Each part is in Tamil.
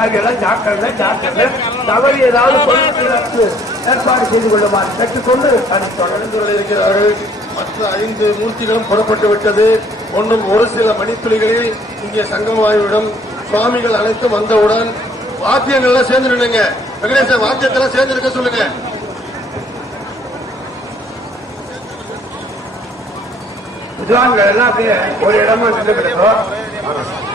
சார்பாக ஜாக்கிரதை ஜாக்கிரதை. தவறு ஏதாவது பொருட்களுக்கு ஏற்பாடு செய்து கொள்ளுமாறு கேட்டுக்கொண்டு அதை தொடர்ந்து இருக்கிறார்கள் மற்ற ஐந்து மூர்த்திகளும் புறப்பட்டு விட்டது. ஒன்றும் ஒரு சில மணித்துளிகளில் இங்கே சங்கமாகிவிடும் சுவாமிகள் அனைத்தும் வந்தவுடன் வாத்தியங்கள்லாம் சேர்ந்து நின்னுங்க வெங்கடேசன் வாத்தியத்தெல்லாம் சேர்ந்து இருக்க சொல்லுங்க. வித்வான்கள் எல்லாம் ஒரு இடமா நின்று கிடக்கும்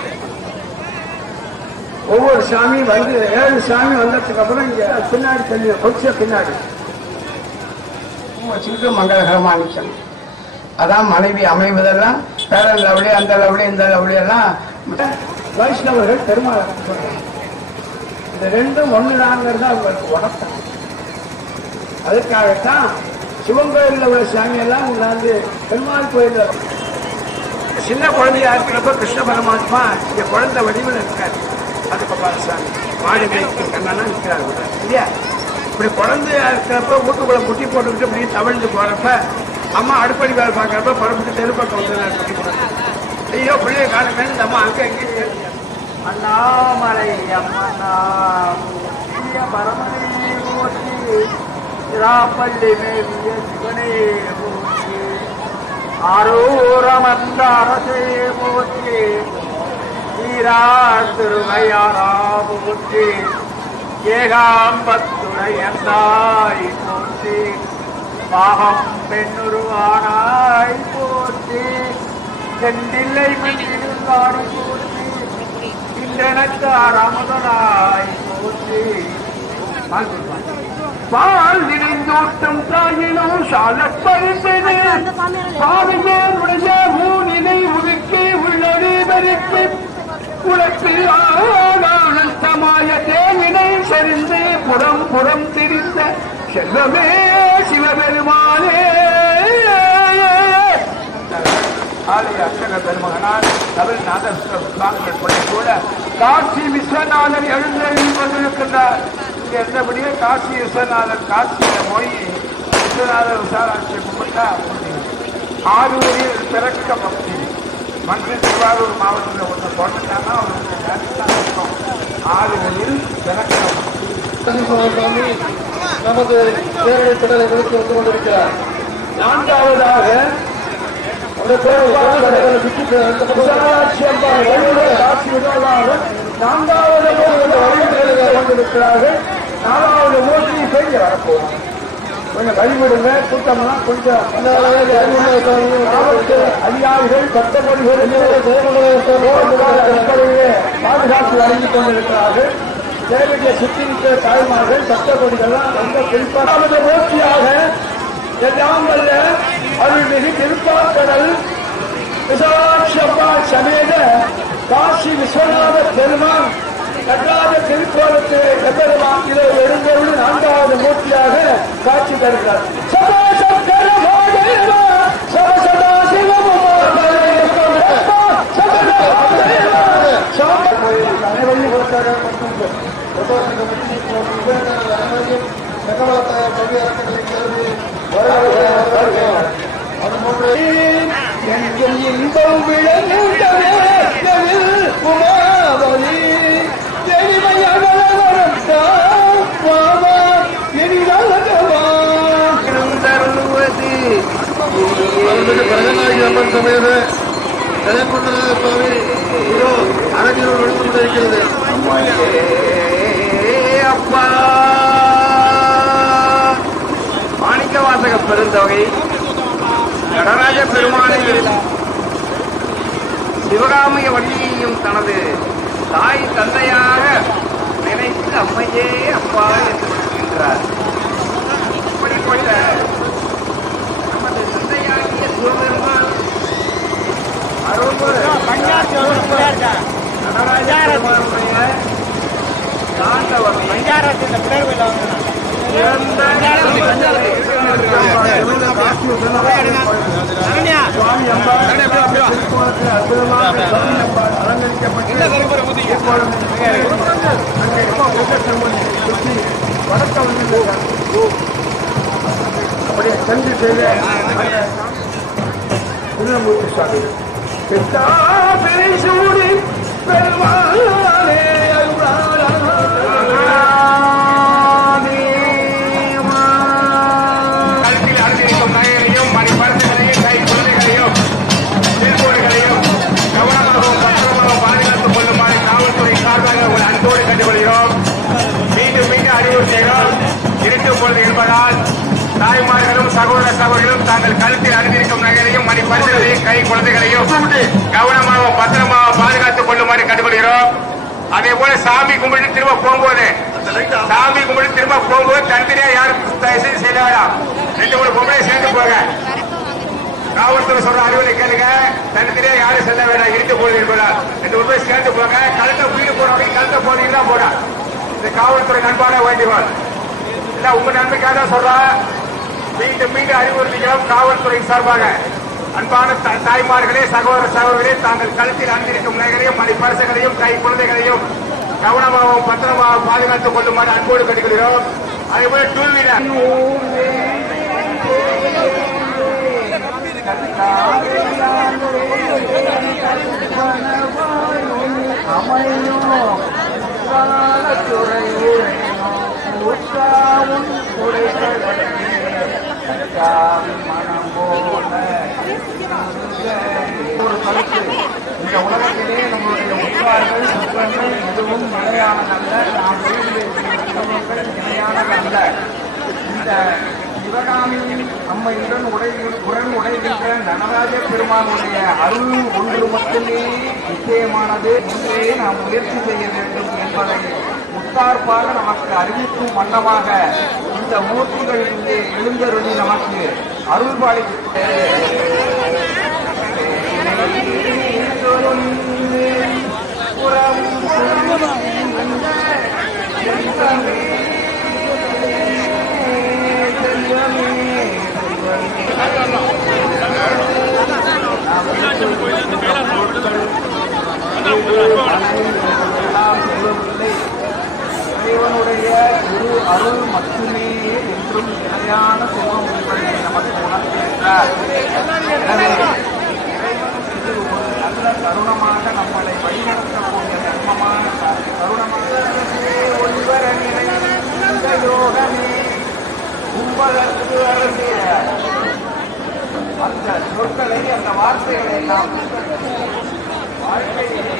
ஒவ்வொரு சாமியும் வந்து ஏழு சாமி வந்ததுக்கு அப்புறம் இங்க பின்னாடி தள்ளி கொஞ்ச பின்னாடி. வச்சுக்கிட்டு மங்களகரமா நிற்கணும் அதான் மனைவி அமைவதெல்லாம் பேரன் லவளி அந்த லவளி இந்த லவளி எல்லாம். வைஷ்ணவர்கள் பெருமாள். இந்த ரெண்டும் ஒண்ணுதாங்கிறது அவங்களுக்கு உணர்த்தம் அதுக்காகத்தான் சிவன் கோயிலில் உள்ள சாமி எல்லாம் கொண்டாந்து பெருமாள் கோயில்ல சின்ன குழந்தையா இருக்கிறப்ப கிருஷ்ண பரமாத்மா இங்க குழந்தை வடிவில் இருக்காரு. சாமி மாடி மேய்க்கும் கண்ணனா நிற்கிறாங்க இல்லையா இப்படி குழந்தையா இருக்கிறப்ப வீட்டுக்குள்ள முட்டி போட்டுக்கிட்டு இப்படி தவழ்ந்து போகிறப்ப அம்மா அடுப்படி வேலை பார்க்கறப்ப பரப்பிட்டு தெருப்பக்கம் வந்து குட்டி ஐயோ பிள்ளைய காலமே இந்த அம்மா அங்கே எங்கே அண்ணாமலை அம்மா பரமனை பரமனே போற்றி திராப்பள்ளி மேவிய சிவனே போற்றி ஆரூரமந்த அரசே போற்றி ஈரார் திருவையாரா போற்றி ஏகாம்பத்துறை போற்றி பாகம் பெண்ணுருவானாய் போற்றி செந்தில்லை மண்ணிருந்தாடி போற்றி இன்றனக்கார் அமுதனாய் போற்றி. பால் நினைந்தோட்டம் தாயினோ சாலப் பரிசது பாவியனுடைய மூநிலை உருக்கி உள்ளடி பெருக்கி குளத்தில் ஆனந்தமாய தேவினை சரிந்து புறம் புறம் திரிந்த செல்லமே சிவபெருமானே ஆலய அர்ச்சக பெருமகனால் தமிழ்நாத சுவாமிகள் கூட காட்சி விஸ்வநாதன் எழுந்தருளி கொண்டிருக்கின்றார் இங்க இருந்தபடியே காசி விஸ்வநாதன் காட்சியில போய் விஸ்வநாதர் விசாலாட்சியை கும்பிட்டா ஆரூரில் பிறக்க பக்தி மற்ற திருவாரூர் மாவட்டத்தில் ஒன்று போட்டுட்டாங்கன்னா அவருக்கு நேரத்தான் விளக்கம் நமது பேரவை திடலை வந்து கொண்டிருக்கிறார். நான்காவதாக நான்காவது வழிமுறைகளை கொண்டிருக்கிறார்கள். நாலாவது மூர்த்தியை செய்ய வரப்போம் கொஞ்சம் வழிவிடுங்க கூட்டம்லாம் கொஞ்சம் அதிகாரிகள் பக்தபடிகள் பாதுகாப்பு வழங்கிக் கொண்டிருக்கிறார்கள். தேவையை சுற்றி இருக்கிற தாய்மார்கள் பக்தபடிகள்லாம் ரொம்ப குறிப்பாக மூர்த்தியாக எல்லாம் வல்ல அருள்மிகு திருப்பாக்கடல் விசாலாட்சி அம்மாள் சமேத காசி விஸ்வநாத பெருமான் கட்டாத திருக்கோலத்தில் எப்பெருமான் இதை எழுந்தருள் நான்காவது மூர்த்தியாக காட்சி தருகிறார். சதா சங்கர மகாதேவா, சரசதா சிவமுமா, சகல மகாதேவா, சாம- அனைவரையும் இன்பம் அவர்களுக்கு பிரகநாயகி அம்மன் சமேத ஜெயக்குண்டநாத சுவாமி இதோ அரங்கில் நடந்து கொண்டிருக்கிறது அப்பா மாணிக்க வாசக பெருந்தொகை. நடராஜ பெருமானையும் சிவகாமிய வள்ளியையும் தனது தாய் தந்தையாக நினைத்து அம்மையே அப்பா என்று சொல்கின்றார் இப்படிப்பட்ட நமது தந்தையாகிய சிவபெருமான் அருள்மிகு நடராஜ பெருமானுடைய தாண்டவம் சுவாமி அம்பாள் திருக்கோலத்தில் அற்புதமாக சுவாமி அம்பாள் அலங்கரிக்கப்பட்டு அங்கே ரொம்ப கூட்டத்தம்மன் சுற்றி வடக்க வந்து அப்படியே சென்று செய்ய திருநமூர்த்தி சுவாமி பித்தா பெரிசூடி பெருமாளே மீண்டும் மீண்டும் அறிவுறுத்துகிறோம் இருட்டும் பொழுது என்பதால் சகோதர சகோதரிகளும் தாங்கள் கழுத்தில் அணிந்திருக்கும் நகைகளையும் மணிப்பரிசுகளையும் கை குழந்தைகளையும் கவனமாக பத்திரமாக பாதுகாத்துக் கொள்ளுமாறு கண்டுகொள்கிறோம் அதே போல சாமி கும்பிட்டு திரும்ப போகும்போது சாமி கும்பிட்டு திரும்ப போகும்போது தனித்தனியா யாரும் தயவு செய்ய வேண்டாம் ரெண்டு மூணு பொம்பளை சேர்ந்து போங்க. காவல்துறை சொல்ற அறிவுரை கேளுங்க. தனித்தனியா யாரும் செல்ல வேண்டாம் இருந்து போது ரெண்டு மூணு பேர் சேர்ந்து போங்க. கழுத்தை வீடு போறவங்க கழுத்தை போனீங்கன்னா போடா. இந்த காவல்துறை நண்பான வேண்டிவாள் இல்ல உங்க நன்மைக்காக தான் சொல்றேன் மீண்டும் மீண்டும் அறிவுறுத்துகிறோம். காவல்துறை சார்பாக அன்பான த- தாய்மார்களே சகோதர சகோதரர்களே தாங்கள் கழுத்தில் அணிந்திருக்கும் நகைகளையும் மணிப்பரிசுகளையும் கை குழந்தைகளையும் கவனமாகவும் பத்திரமாகவும் பாதுகாத்துக் கொள்ளுமாறு அன்போடு கட்டுகிறோம் அதே போல டூ வீலர் ஒரு கருத்து இந்த உலகத்திலே நம்மளுடைய உற்றார்கள் சுற்றங்கள் எதுவும் நிலையானதல்ல நாம் விரும்பிய நிலையானதல்ல இந்த சிவகாமி அம்மையுடன் உடை உடன் உடைகின்ற நடராஜ பெருமானுடைய அருள் ஒன்று மட்டுமே நிச்சயமானது ஒன்றே நாம் முயற்சி செய்ய வேண்டும் என்பதை முத்தார்ப்பாக நமக்கு அறிவிக்கும் வண்ணமாக இந்த மூர்த்திகள் இங்கே எழுந்தருளி நமக்கு அருள்பாளி இறைவனுடைய குரு அருள் மட்டுமே என்றும் நிலையான செல்வம் என்பதை நமக்கு உணர்த்துகின்றார். எனவே இறைவன் இது ஒரு நல்ல தருணமாக நம்மளை வழிநடத்தக்கூடிய தர்மமான தருணமாக ஒளிவர யோகமே அந்த சொற்களை அந்த வார்த்தைகளை நாம் வாழ்க்கையிலே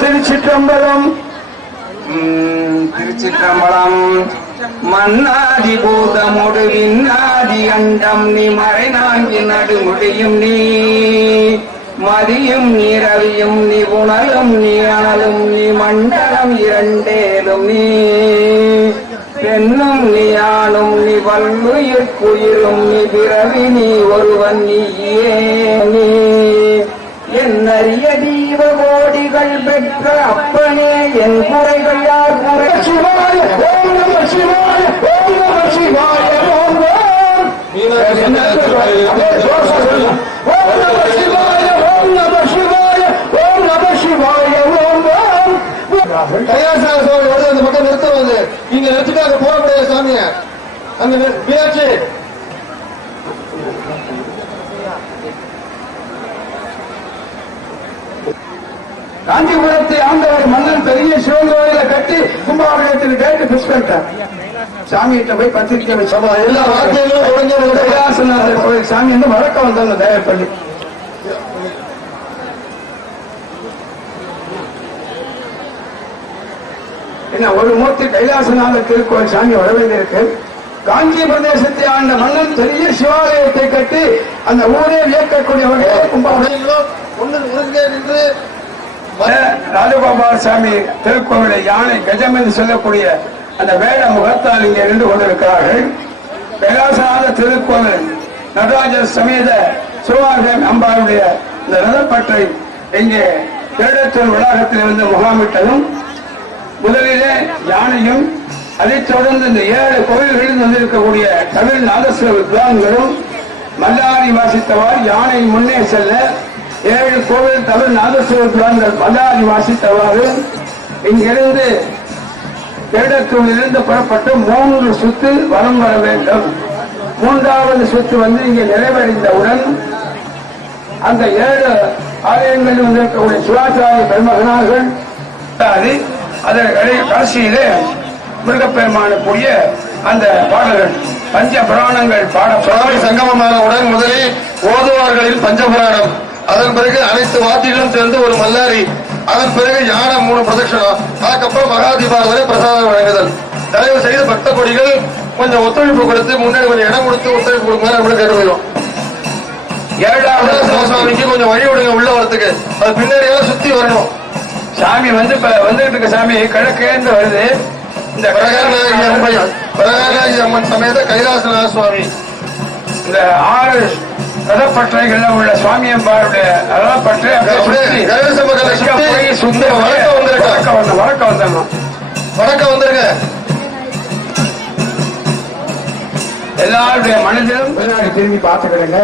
திருச்சிற்றம்பலம். திருச்சிற்றம்பலம். மன்னாதி பூதமுடு விண்ணாதி அண்டம் நீ மறை நான்கி நடுமுடியும் நீ. மதியும் நீரவியும் நீ உணலும் நீ அனலும் நீ மண்டலம் இரண்டேலும் நீ. பெண்ணும் நீ ஆணும் நீ வல்லுயிர் குயிரும் நீ பிறவி நீ ஒருவன் நீயே நீ. என்னறிய தீப கோடிகள் பெற்ற அப்பனே என் குறைகள் யார்? குறை சிவாய ஓம் நம சிவாய ஓம் நம சிவாய ஓம் ஓம் ஓம் நம சிவாய ஓம் நம சிவாய ஓம் நம சிவாய ஓம் ஓம் கைலாசநாத சுவாமி வருது அந்த பக்கம் நிறுத்தம் நீங்க நிறுத்திட்டு அங்க போக முடியாது சாமிய அங்க நிறு- காஞ்சிபுரத்தை ஆண்டவர் மன்னன் பெரிய சிவன் கோயில கட்டி கும்பாபிஷேகத்தில் கேட்டு பிக்ஸ் பண்ணிட்டார். சாமிகிட்ட போய் பத்திரிக்கை சபா எல்லா வார்த்தைகளும் கைலாசநாதர் கோயில் சாமி வந்து வழக்கம் வந்தாங்க தயார் பண்ணி. என்ன ஒரு மூர்த்தி கைலாசநாதர் திருக்கோயில் சாமி வரவேண்டியிருக்கு காஞ்சி பிரதேசத்தை ஆண்ட மன்னன் பெரிய சிவாலயத்தை கட்டி அந்த ஊரே வியக்கக்கூடிய வகையில் கும்பாபிஷேகம். ஒன்று நின்று ராஜகோபால சாமி திருக்கோவிலை யானை கஜம் என்று சொல்லக்கூடிய அந்த வேட முகத்தால் இங்கே நின்று கொண்டிருக்கிறார்கள். பிரகாசாத திருக்கோவில் நடராஜர் சமேத சிவாகம் அம்பாளுடைய இந்த ரதப்பற்றை இங்கே வேடத்தூர் வளாகத்தில் இருந்து முகாமிட்டதும் முதலிலே யானையும் அதைத் தொடர்ந்து இந்த ஏழு கோயில்களில் வந்திருக்கக்கூடிய தமிழ் நாதஸ்வர வித்வான்களும் மல்லாரி வாசித்தவாறு யானை முன்னே செல்ல ஏழு கோவில் தமிழ் நாதஸ்வர வித்வான்கள் பல்லாரி வாசித்தவாறு இங்கிருந்து இருந்து புறப்பட்டு மூன்று சுத்து வரம் வர வேண்டும். மூன்றாவது சுத்து வந்து இங்கே நிறைவடைந்தவுடன் அந்த ஏழு ஆலயங்களில் வந்திருக்கக்கூடிய சிவாச்சாரிய பெருமகனார்கள் அது அதன் கடைசியிலே முருகப்பெருமானுக்குரிய அந்த பாடல்கள் பஞ்ச புராணங்கள் பாட சுவாமி சங்கமமானவுடன் முதலில் ஓதுவார்களில் பஞ்சபுராணம் அதன் பிறகு அனைத்து வாத்திகளும் சேர்ந்து ஒரு மல்லாரி. அதன் பிறகு யானை மூணு பிரதட்சணம். அதுக்கப்புறம் மகாதீபாவளி பிரசாதம் வழங்குதல். தயவு செய்து பக்த கொடிகள் கொஞ்சம் ஒத்துழைப்பு கொடுத்து முன்னாடி கொஞ்சம் இடம் கொடுத்து ஒத்துழைப்பு கொடுங்க அப்படின்னு கேட்டுக்கிறோம் ஏழாவது சுவாமிக்கு கொஞ்சம் வழி விடுங்க உள்ள வரத்துக்கு. அது பின்னாடி எல்லாம் சுத்தி வரணும். சாமி வந்து இப்ப வந்துகிட்டு இருக்க சாமி கிழக்கேந்து வருது. இந்த பிரகாரநாயகி அம்மன் பிரகாரநாயகி அம்மன் சமேத கைலாசநாத சுவாமி இந்த ஆறு ரதப்பற்றைகள்ல உள்ள சுவாமி அம்பாருடைய ரதப்பற்றை போய் சுத்தி வடக்க வந்திருக்கா. வந்து வடக்க வந்துடணும் வணக்கம் வந்துருங்க. எல்லாருடைய மனதிலும் பின்னாடி திரும்பி பார்த்துக்கிடுங்க.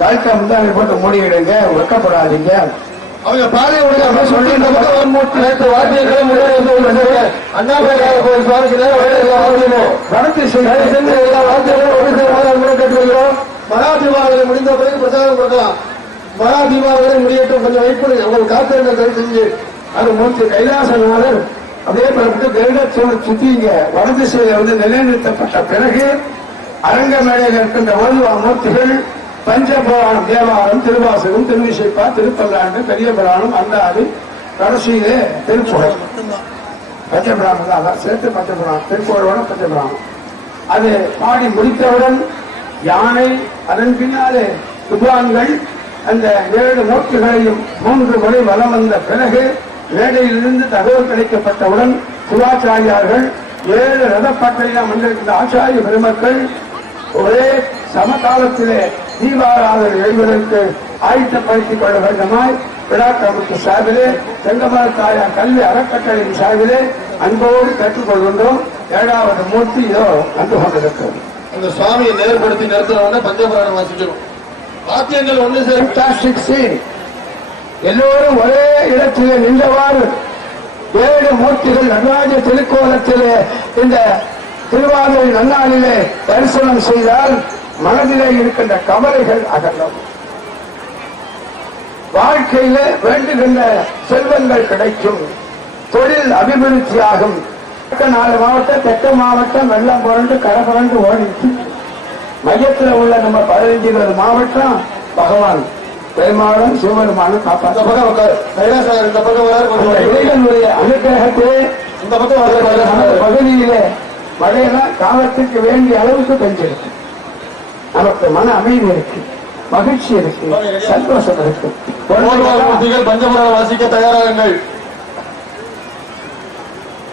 கழுத்தை முந்தானை போட்டு மூடிக்கிடுங்க வெக்கப்படாதீங்க. அவங்க பாதையை விடுங்க சொல்லி வாத்தியங்களை முன்னாடி வந்து ஒரு வச்சிருக்க. அண்ணாமலை கோயில் சுவாமிக்கு நேரம். வடக்கு செஞ்சு எல்லா ஒரு சேரமாக முன்னாடி முடிந்த பிறகு பிரச்சாரம் கொடுக்கலாம். மகா முடியட்டும் கொஞ்சம் வெயிட் பண்ணுங்க. காத்திருந்த காத்திருங்க தயவு செஞ்சு. அது மூர்த்தி கைலாசநாதர் அப்படியே பிறப்பு கருடத்தோடு சுத்திங்க. வடதிசையில வந்து நிலைநிறுத்தப்பட்ட பிறகு அரங்க மேடையில் இருக்கின்ற ஓதுவா மூர்த்திகள் பஞ்சபுராணம் தேவாரம் திருவாசகம் திருவிசைப்பா திருப்பல்லாண்டு பெரிய புராணம் அந்தாது கடைசியிலே திருப்புகழ். பஞ்சபுராணம் தான். அதான் சேர்த்து பஞ்சபுராணம். திருப்புகழோட பஞ்சபுராணம். அது பாடி முடித்தவுடன் யானை அதன் பின்னாலே வித்வான்கள் அந்த ஏழு நோக்குகளையும் மூன்று முறை வலம் வந்த பிறகு மேடையிலிருந்து தகவல் கிடைக்கப்பட்டவுடன் சிவாச்சாரியார்கள் ஏழு ரதப்பாட்டையெல்லாம் வந்திருக்கின்ற ஆச்சாரிய பெருமக்கள் ஒரே சமகாலத்திலே தீபாராதனை எழுவதற்கு ஆயத்தப்படுத்திக் கொள்ள வேண்டுமாய் விழாக்கிரமத்து சார்பிலே செங்கமல தாயார் கல்வி அறக்கட்டளையின் சார்பிலே அன்போடு கேட்டுக்கொள்கின்றோம். ஏழாவது மூர்த்தி இதோ வந்து கொண்டிருக்கிறது. இந்த சுவாமியை நேர்படுத்தி நிறுத்தினவுடனே பஞ்சபுராணம் வாசிக்கணும் வாத்தியங்கள் ஒண்ணு சேர்ந்து எல்லோரும் ஒரே இடத்திலே நின்றவாறு ஏழு மூர்த்திகள் நடராஜ திருக்கோலத்திலே இந்த திருவாதிரை நன்னாளிலே தரிசனம் செய்தால் மனதிலே இருக்கின்ற கவலைகள் அகலும். வாழ்க்கையில வேண்டுகின்ற செல்வங்கள் கிடைக்கும். தொழில் அபிவிருத்தியாகும். தெற்கு நாலு மாவட்டம் தெற்கு மாவட்டம் வெள்ளம் புரண்டு கரை புரண்டு ஓடிச்சு மையத்தில் உள்ள நம்ம பதினைஞ்சு இருபது மாவட்டம் பகவான். பெருமாளும் சிவபெருமானும் இந்த காப்பாற்ற பக்கம் உட்காரு. கைலாசநாதர் இந்த பக்கம் வராரு கொஞ்சம் வழி விடுங்க. இறைவனுடைய அனுகிரகத்தை இந்த பக்கம் பகுதியிலே மழையெல்லாம் காலத்துக்கு வேண்டிய அளவுக்கு பெஞ்சிருக்கு. நமக்கு மன அமைதி இருக்கு மகிழ்ச்சி இருக்கு சந்தோஷம் இருக்கு. பஞ்சபுரம் வாசிக்க தயாராகுங்கள்.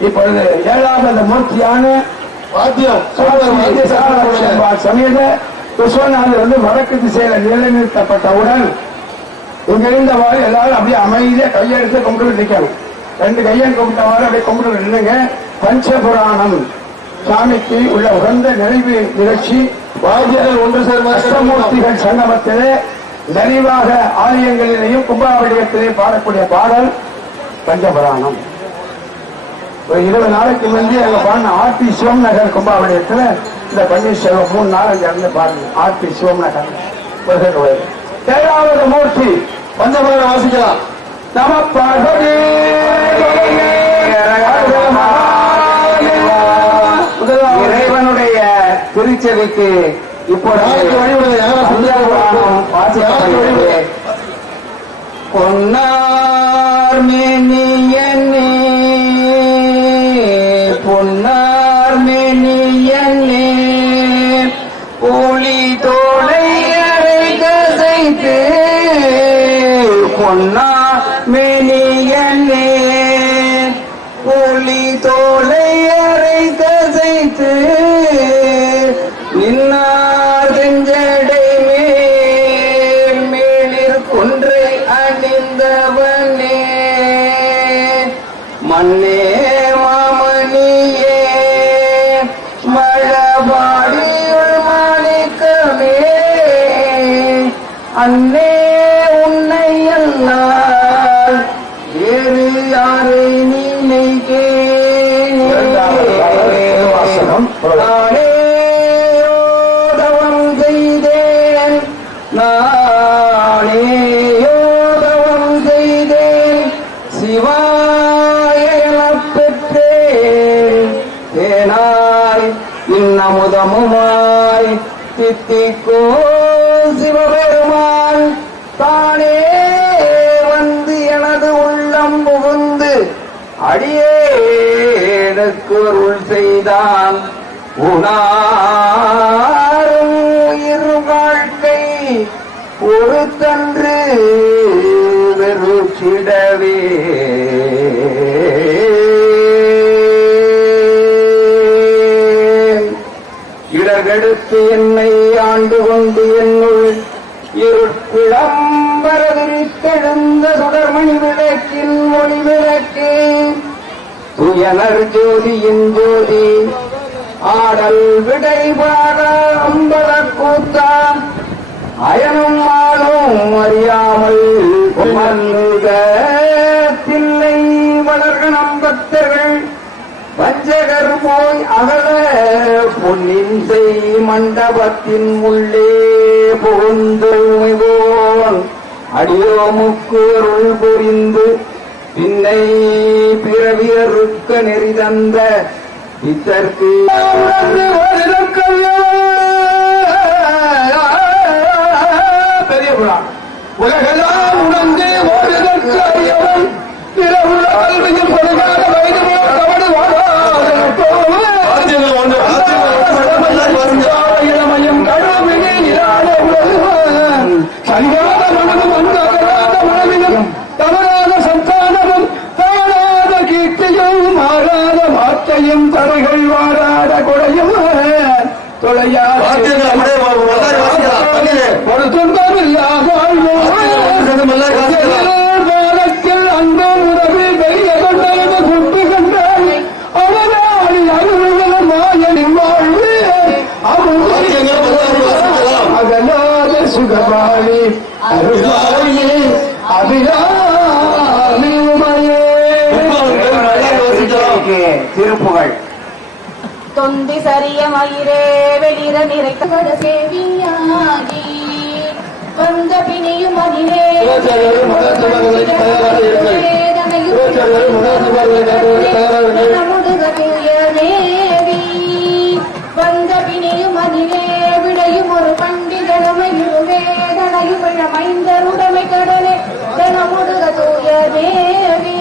இப்பொழுது ஏழாவது மூர்த்தியான வாத்தியம். சமீத விஸ்வநாதர் வந்து வடக்கு திசையில நிலைநிறுத்தப்பட்டவுடன் இங்க இருந்தவாறு எல்லாரும் அப்படியே அமைதியா கையெடுத்து கும்பிட்டு நிக்கணும். ரெண்டு கையை கும்பிட்டவாறு அப்படியே கும்பிட்டு நின்னுங்க பஞ்சபுராணம். சாமிக்கு உள்ள உகந்த நிறைவு நிகழ்ச்சி. வாத்தியர்கள் ஒன்று சேர்ந்து அஷ்டமூர்த்திகள் சங்கமத்திலே நிறைவாக ஆலயங்களிலேயும் கும்பாவளியத்திலே பாடக்கூடிய பாடல் பஞ்சபுராணம். ஒரு இருபது நாளைக்கு முந்தைய அங்க பாடின ஆர்பி சிவம் நகர் கும்பாவளியத்துல இந்த பன்னீர்செல்வம் மூணு நாள் அங்க இருந்து பாருங்க ஆர்பி சிவம் நகர் முருகன் கோயில். ஏழாவது மூர்த்தி பஞ்சபுரம் வாசிக்கலாம். நம பார்வதி இறைவனுடைய திருச்செவிக்கு இப்பொழுது பொன்னார் மேனியனே பொன்னார் இன்னமுதமுமாய் தித்திக்கோ சிவபெருமான் தானே வந்து எனது உள்ளம் புகுந்து அடியேனுக்கு அருள் செய்தான் உணாரும் இரு வாழ்க்கை ஒரு தன்று வெறுச்சிடவே எடுத்து என்னை ஆண்டு கொண்டு என்னுள் இருட்கிளம்பரவிரித்தெழுந்த சுடர்மணி விளக்கில் மொழி விளக்கு. துயனர் ஜோதியின் ஜோதி ஆடல் விடைபாட அம்பல கூத்தான் அயனும் பொன்னின் மண்டபத்தின் உள்ளே புகுந்து உமைவோன் அடியோமுக்கு அருள் புரிந்து பின்னை பிறவியறுக்க நெறி தந்த இதற்கு பெரிய புறான் உலகெல்லாம் சங்காத மனமும் அந்தகராத மனமிலும் தவறாத சந்தானமும் தாழாத கீர்த்தியும் மாறாத வார்த்தையும் தரைகள் வாராத கொடையும் ஒரு துன்பமில்லாத காலத்தில் அந்த உறவில் பெரிய கொண்டது குட்டி கண்டாய் அவனாடி அருள்கள் மாயனின் வாழ்வு அகலாத சுகபாலி அருளாயே அபிராமி உமையே திருப்புகழ் தொந்தி சரிய மயிரே வெளிர நிறைத்த சேவியாகி வந்த பிணியும். தேவி வந்த பிணியும் அதிலே விடையும் ஒரு பண்டிதனமையும் கலைந்தருடமை கடலே கனமுடுக தூய தேவி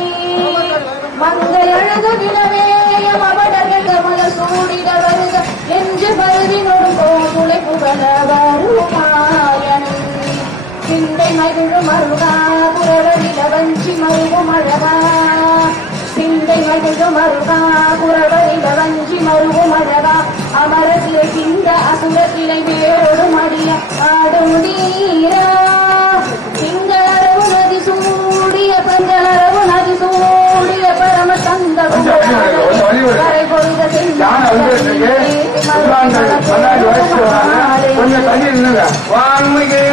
மங்கை அழுது வினவேயம் அவடர்கள் கமல சூடிட வருக. என்று பருதினோடும் கோமுளை புகழ வருமாயன். சிந்தை மகிழும் அருகா புறவரில வஞ்சி மருவும் அழகா. சிந்தை மகிழும் அருகா குரவழில வஞ்சி மருகும் அழகா. அமரசிலை சிந்த அசுரத்திலை வேரோடும் அடிய ஆடும் நீரா. திங்களரவு நதி சூடிய பஞ்சளரவு நதி சூடிய பரம தந்த கரை பொழுத கொஞ்சம் வான்மிகு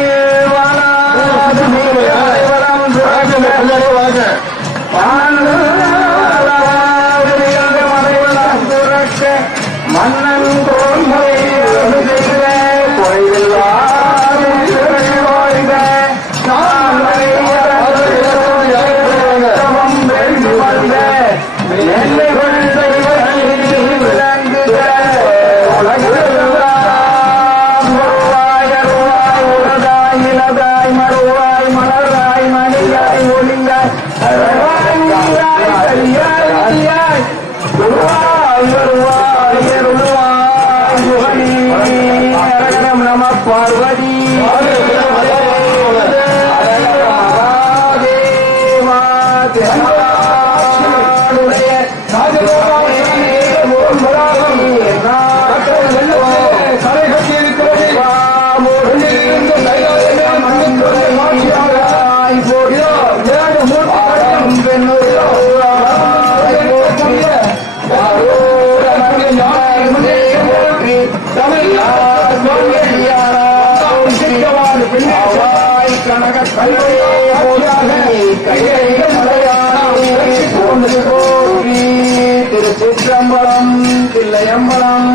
திருச்சிற்றம்பலம் பிள்ளையம்பலம்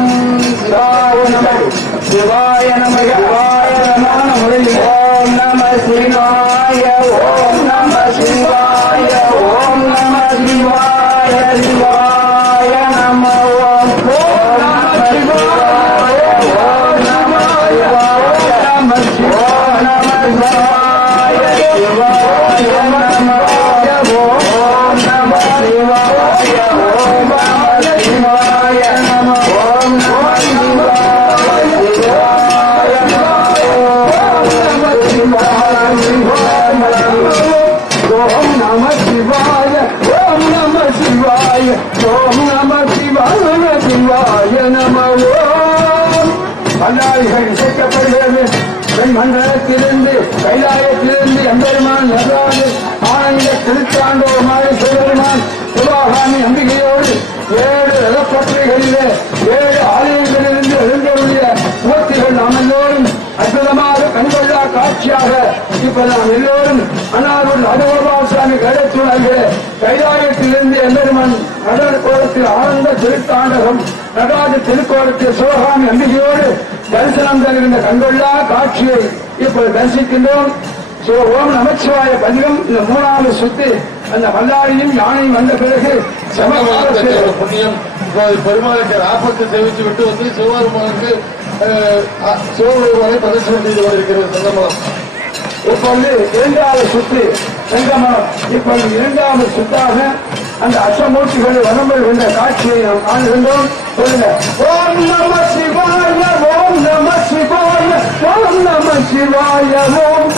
சிவாய நம சிவாய நம சிவாய சிவாய ஓம் நம சிவாய சிவாய நம ஓம் பல்லாரிகள் இசைக்கப்படுகிறது மண்டலத்திலிருந்து கைலாயத்திலிருந்து எம்பெருமான் நகராது ஆனந்த திருச்சாண்டோமாய் சிவபெருமான் சிவாகாமி நம்பிக்கையோடு ஏழு ரதப்பற்றைகளிலே ஏழு கண்கொள்ளா இப்ப நாம் எல்லோரும் அன்னாருள் அனுபவாசாமி கடைத்துணர்கிற கைலாயத்திலிருந்து எம்பெருமான் கடல் கோலத்தில் ஆனந்த திருத்தாண்டகம் நடராஜ திருக்கோலத்தில் சிவகாமி அம்பிகையோடு தரிசனம் தருகின்ற கண்கொள்ளா காட்சியை இப்போது தரிசிக்கின்றோம். சோ ஓம் நமச்சிவாய பதிகம். இந்த மூணாவது சுத்தி அந்த மல்லாரியும் யானையும் வந்த பிறகு சமகாலத்தில் புண்ணியம். பெருமாளுக்கு ராப்பத்தை சேவித்து விட்டு வந்து சிவபெருமானுக்கு அஹ், வரை சிவபெருமானை செய்து கொண்டிருக்கிறது சங்கமலம். இப்பொழுது இரண்டாவது சுற்று செங்கமலம். இப்பொழுது இரண்டாவது சுத்தாக அந்த அச்சமூர்த்திகளை வரம்பல் என்ற காட்சியை நாம் காணுகின்றோம். சொல்லுங்க. ஓம் நம சிவாய ஓம் நம சிவாய ஓம் நம சிவாய ஓம்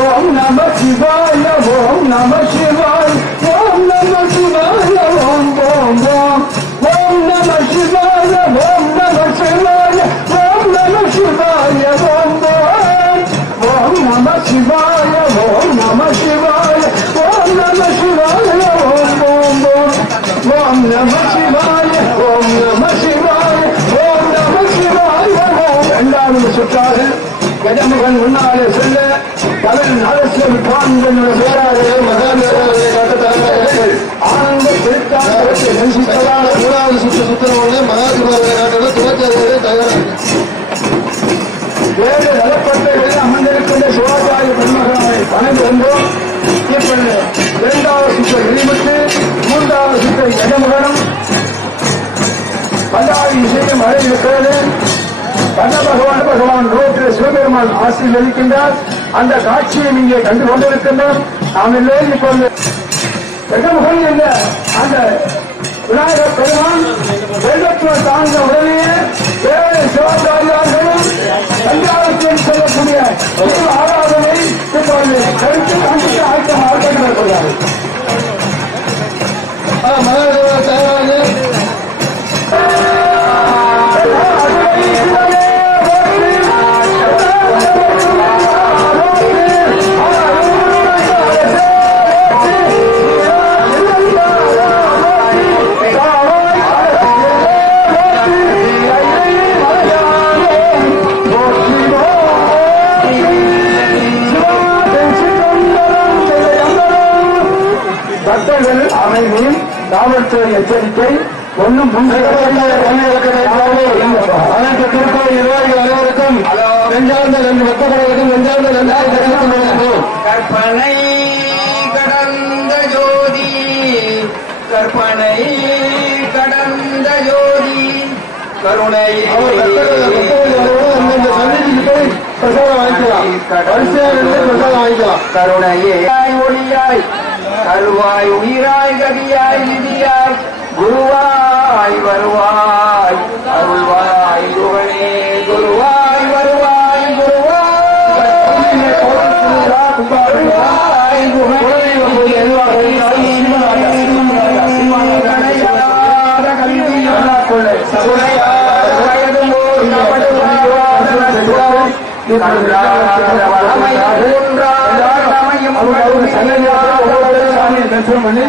ஓம். நம சிவாய ஓம் நம சிவாய ஓம் நம சிவாய ஓம் ஓம் ஓம். சிவாய ஓம் நம சிவாய ஓம் நம சிவாய ஓம் ஓம் ஓம். ஓம் நம சிவாய ஓம் நம சிவாய ஓம் நம சிவாய. ஓம் இரண்டாவது சுற்றாக கஜமுகன் முன்னாலே செல்ல. பலன் அரசியல் பாம்பு பேராலே மகாநகரை காட்டத்தார்கள் ஆனந்த திருத்தாண்டத்தை மூணாவது சுற்று சுத்திரவுடனே மகாதிபாரத நாட்டில் துவச்சாரியர்களே தயாராக இப்பொழுது இரண்டாவது சுற்று வெளிவிட்டு மூன்றாவது சுற்று கஜமுகனும் பல்லாரி இசையும் மழை இருக்கிறது கண்ண பகவான் பகவான் ரோட்டில் சிவபெருமான் ஆசீர்வதிக்கின்றார் அந்த காட்சியை இங்கே கண்டு கொண்டிருக்கின்றோம். நாம் எல்லோரும் இப்போது கஜமுகன் என்ற அந்த விநாயகர் பெருமான் வெள்ளத்துல தாழ்ந்த உடனே தேவையை சிவாச்சாரியார்களும் தஞ்சாவூரில் செல்லக்கூடிய ஆராதனை இப்பொழுது கருத்து காண்பித்து ஆயத்தம் ஆட்டம் மேற்கொள்ளாது மகாதேவ தேவாலய எச்சரிக்கை ஒன்றும் அனைத்து திருக்கோயில் நிர்வாகிகள் அனைவருக்கும் நெஞ்சார்ந்த நன்றி பக்தர்களுக்கும் நெஞ்சார்ந்த நன்றி தெரிவித்துக் கொள்கிறோம் கற்பனை கடந்த ஜோதி கற்பனை கடந்த ஜோதி கருணை அவர் பக்தர்கள் பக்தர்கள் அனைவரும் அந்தந்த சந்நிதிக்கு போய் பிரசாதம் வாங்கிக்கலாம். வரிசையாக இருந்து பிரசாதம் வாங்கிக்கலாம். கருணையாய் ஒளியாய் கருவாய் உயிராய் கதியாய் நிதியாய் குருவாய் வருவாய் அருள்வாய் குருவனே குருவாய் வருவாய் குருவாய் வருவாய் தரிசனம் பண்ணி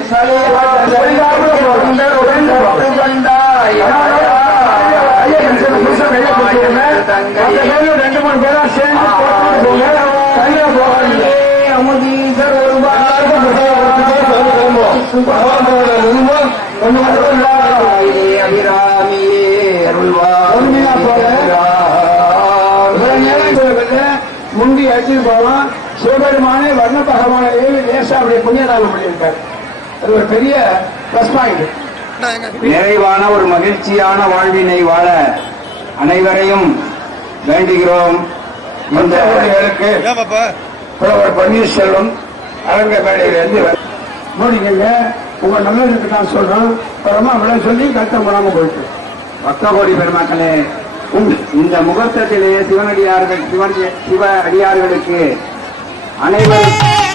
ரெண்டு மூணு பேரா சேர்ந்து போங்க தனியா போகாதீங்க அமுதீசர் முந்தி அடிச்சு போவான் சிவபெருமானே வர்ண பகவான ஏழு லேசா அப்படியே புண்ணியதானம் பண்ணியிருக்காரு. அது ஒரு பெரிய பிளஸ் பாயிண்ட் நிறைவான ஒரு மகிழ்ச்சியான வாழ்வினை வாழ அனைவரையும் வேண்டுகிறோம். இந்த மற்றவர்களுக்கு புலவர் பன்னீர்செல்வம் அரங்க மேடையிலிருந்து மோடிக்கங்க உங்க நல்லதுக்கு நான் சொல்றோம் அப்புறமா அவளை சொல்லி கஷ்டம் பண்ணாம போயிட்டு. பக்த கோடி பெருமக்களே இந்த முகூர்த்தத்திலே சிவனடியார்கள் சிவன் சிவ அடியார்களுக்கு அனைவரும்